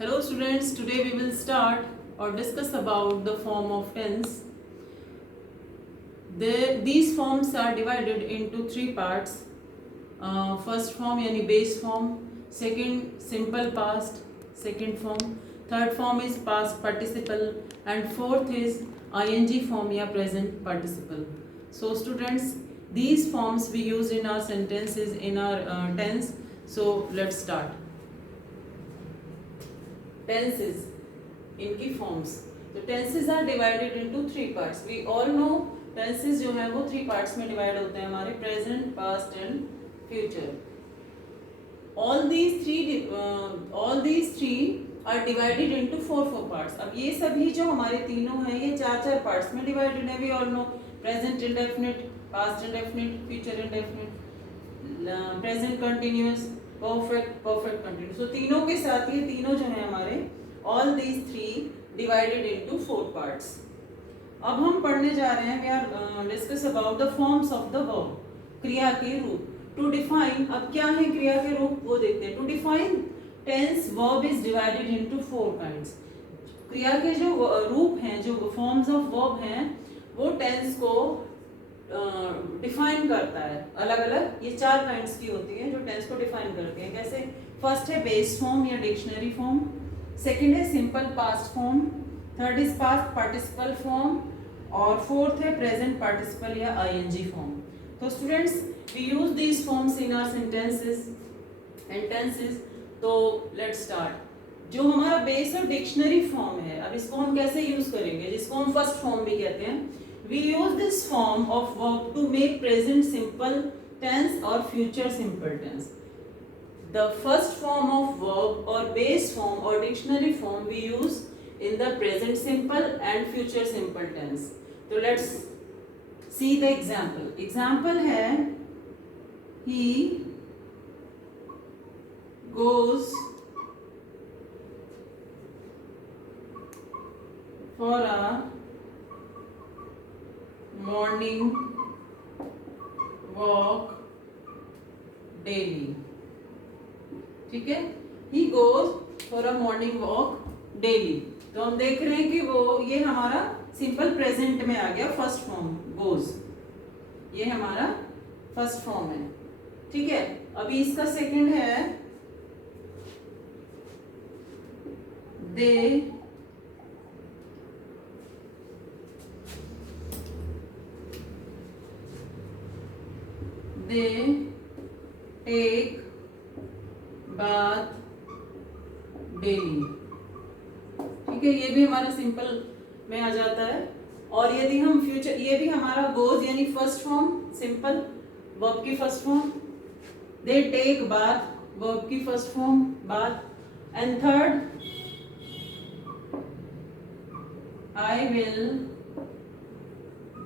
Hello students, today we will start or discuss about the form of tense. These forms are divided into three parts. First form yani base form, second simple past, second form, third form is past participle and fourth is ing form या present participle. So students, these forms we use in our sentences in our tense. So let's start. Tenses, इनकी forms. तो tenses are divided into three parts. We all know tenses जो है वो three parts में divide होते हैं हमारे present, past and future. All these three are divided into four parts. अब ये सभी जो हमारे तीनों हैं ये चार parts में divided है. We all know present indefinite, past indefinite, future indefinite, present continuous, perfect continuous. So तीनों के साथ ये तीनों जो हैं हमारे all these three divided into four parts. अब हम पढ़ने जा रहे हैं. We are discuss about the forms of the verb. क्रिया के रूप. To define, अब क्या है क्रिया के रूप वो देखते हैं. To define tense, verb is divided into four kinds. क्रिया के जो रूप हैं, जो forms of verb हैं, वो tense को डिफाइन करता है. अलग अलग ये चार काइंड्स की होती हैं जो टेंस को डिफाइन करती हैं. कैसे? फर्स्ट है बेस फॉर्म या डिक्शनरी फॉर्म, सेकंड है simple past form, third is past participle form और फोर्थ है प्रेजेंट पार्टिसिपल या आईएनजी फॉर्म. तो students, we use these forms in our sentences and tenses. तो लेट्स स्टार्ट. जो हमारा बेस और डिक्शनरी फॉर्म है, अब इसको हम कैसे यूज करेंगे, जिसको हम फर्स्ट फॉर्म भी कहते हैं. We use this form of verb to make present simple tense or future simple tense. The first form of verb or base form or dictionary form we use in the present simple and future simple tense. So let's see the example. Example है he goes for a morning walk daily. ठीक है, he goes for a morning walk daily. तो हम देख रहे हैं कि वो ये हमारा सिंपल प्रेजेंट में आ गया. फर्स्ट फॉर्म goes, ये हमारा फर्स्ट फॉर्म है. ठीक है, अभी इसका सेकंड है they take bath daily. ठीक है, ये भी हमारा सिंपल में आ जाता है. और यदि हम फ्यूचर, ये भी हमारा गोज यानी फर्स्ट फॉर्म सिंपल वर्ब की first form, they take bath verb की first form bath, and third I will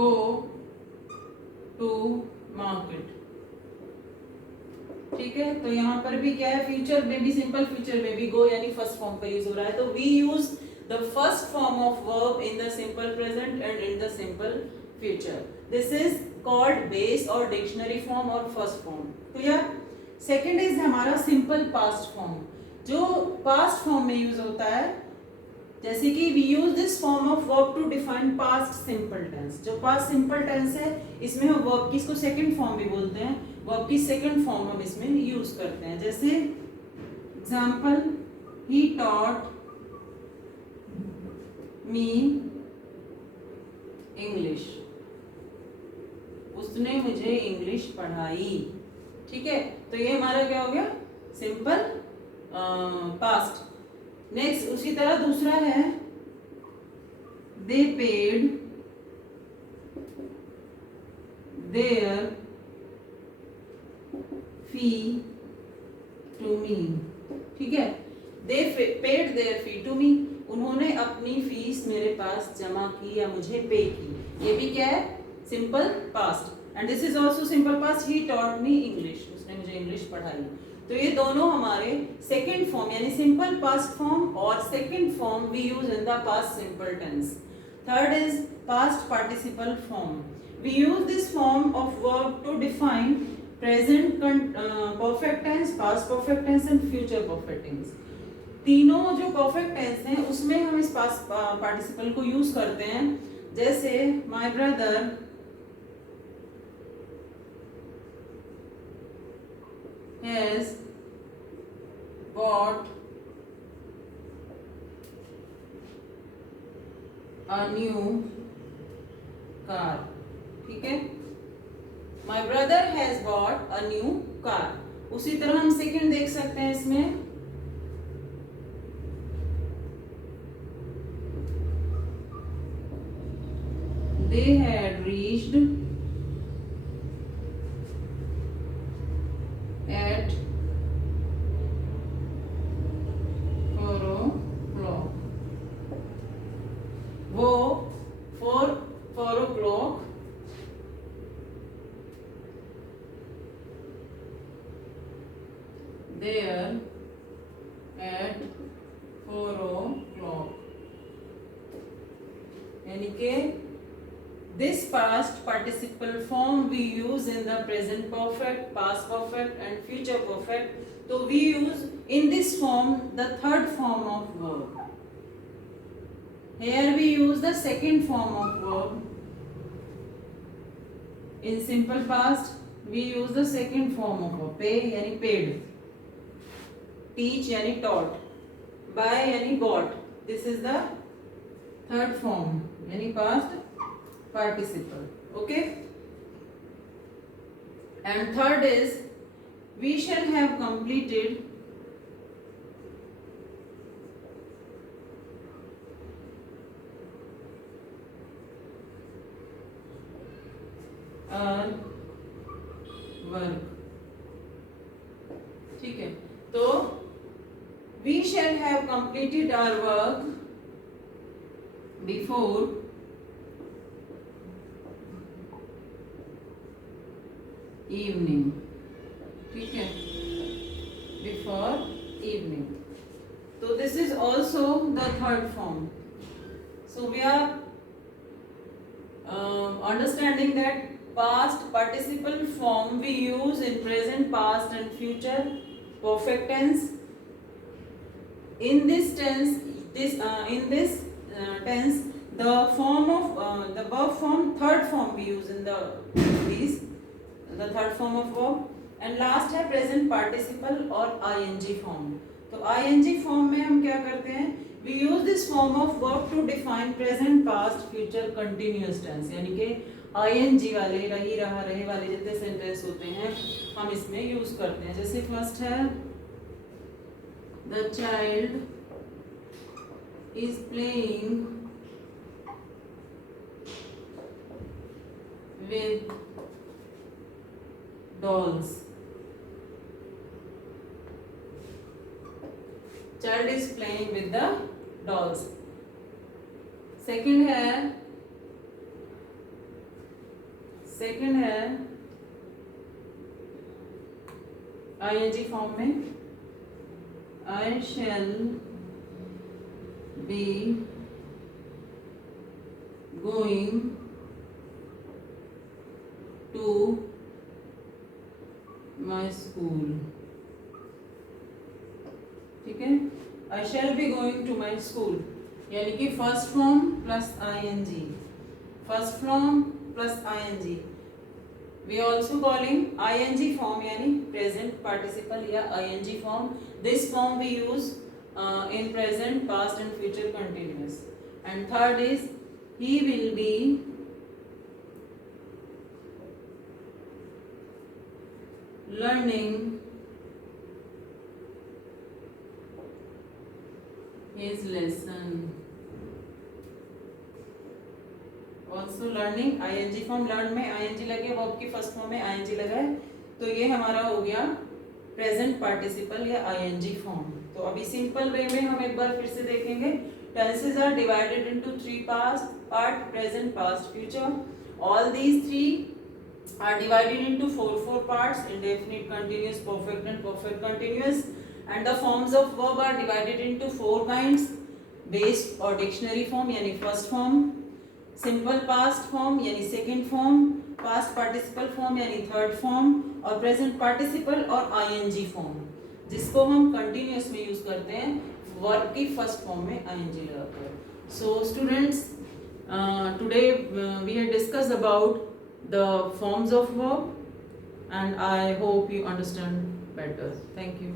go to market. ठीक है, तो यहाँ पर भी क्या है, फ्यूचर में भी सिंपल फ्यूचर में भी गो यानी फर्स्ट फॉर्म का यूज हो रहा है. तो we use the first form of verb in the simple present and in the simple future. This is called base और डिक्शनरी फॉर्म और first form. Clear? Second is हमारा सिंपल पास्ट फॉर्म, जो past form में use होता है. जैसे कि we use this form of verb to define past simple tense. जो पास्ट सिंपल टेंस है, इसमें हम वर्ब की, इसको सेकंड फॉर्म भी बोलते हैं, वर्ब की सेकंड फॉर्म हम इसमें यूज करते हैं. जैसे एग्जांपल, ही टॉट मी इंग्लिश, उसने मुझे इंग्लिश पढ़ाई. ठीक है, तो ये हमारा क्या हो गया, सिंपल पास्ट. नेक्स्ट उसी तरह दूसरा है they paid their fee to me. ठीक है, they paid their fee to me, उन्होंने अपनी फीस मेरे पास जमा की या मुझे पे की. ये भी क्या है, simple past. And this is also simple past, he taught me English, उसने मुझे इंग्लिश पढ़ाई. तो ये दोनों हमारे सेकेंड फॉर्म यानी सिंपल पास्ट फॉर्म और second form we use in the past simple tense. Third is past participle form. We use this form of verb to define present perfect tense, past perfect tense and future perfect tense. तीनों जो perfect tense हैं उसमें हम इस past participle को यूज करते हैं। जैसे my brother has bought a new car. ठीक है, my brother has bought a new car. उसी तरह हम सेकंड देख सकते हैं इसमें, they had reached at 4 o'clock। वो 4 o'clock there at 4 o'clock। यानी कि this past participle form we use in the present perfect, past perfect and future perfect। तो we use in this form the third form of verb। Here we use the second form of verb। In simple past we use the second form of verb। pay यानी paid, teach यानी taught, buy यानी bought। This is the third form यानी past participle। Okay, and third is we shall have completed our work। ठीक है, तो we shall have completed our work before evening। ठीक है, before evening। तो this is also the third form। So we are understanding that past participle form we use in present, past and future perfect tense। In this tense, tense the form of the verb form, third form we use in the third form of verb। and last है present participle और ing form। तो ing form में हम क्या करते हैं, we use this form of verb to define present, past, future continuous tense। यानी कि ing वाले, रही, रहा, रहे वाले जितने सेंटेंस होते हैं हम इसमें यूज करते हैं। जैसे फर्स्ट है the child is playing with dolls। child is playing with the dolls। second है ing फॉर्म में I shall be going to my school। ठीक है, I shall be going to my school यानी कि first form plus ing, first form plus ing। We also calling ing form यानी present participle या ing form। This form we use in present, past and future continuous। and third is he will be learning his lesson। also learning ing form, learn में ing लगे, verb की first form में ing लगा है, तो ये हमारा हो गया प्रेजेंट पार्टिसिपल या ing फॉर्म। तो अभी सिंपल वे में हम एक बार फिर से देखेंगे। Tenses are divided into 3 part, present, past, future. All these 3 are divided into 4 parts: indefinite, continuous, perfect and perfect continuous। and the forms of verb are divided into 4 kinds: base or dictionary form यानी first form, simple past form यानी second form, past participle form यानी third form और present participle और ing form, जिसको हम continuous में यूज करते हैं वर्ब की फर्स्ट फॉर्म में आईएनजी लगाकर. So students, today we have discussed about the forms of verb and I hope you understand better. Thank you.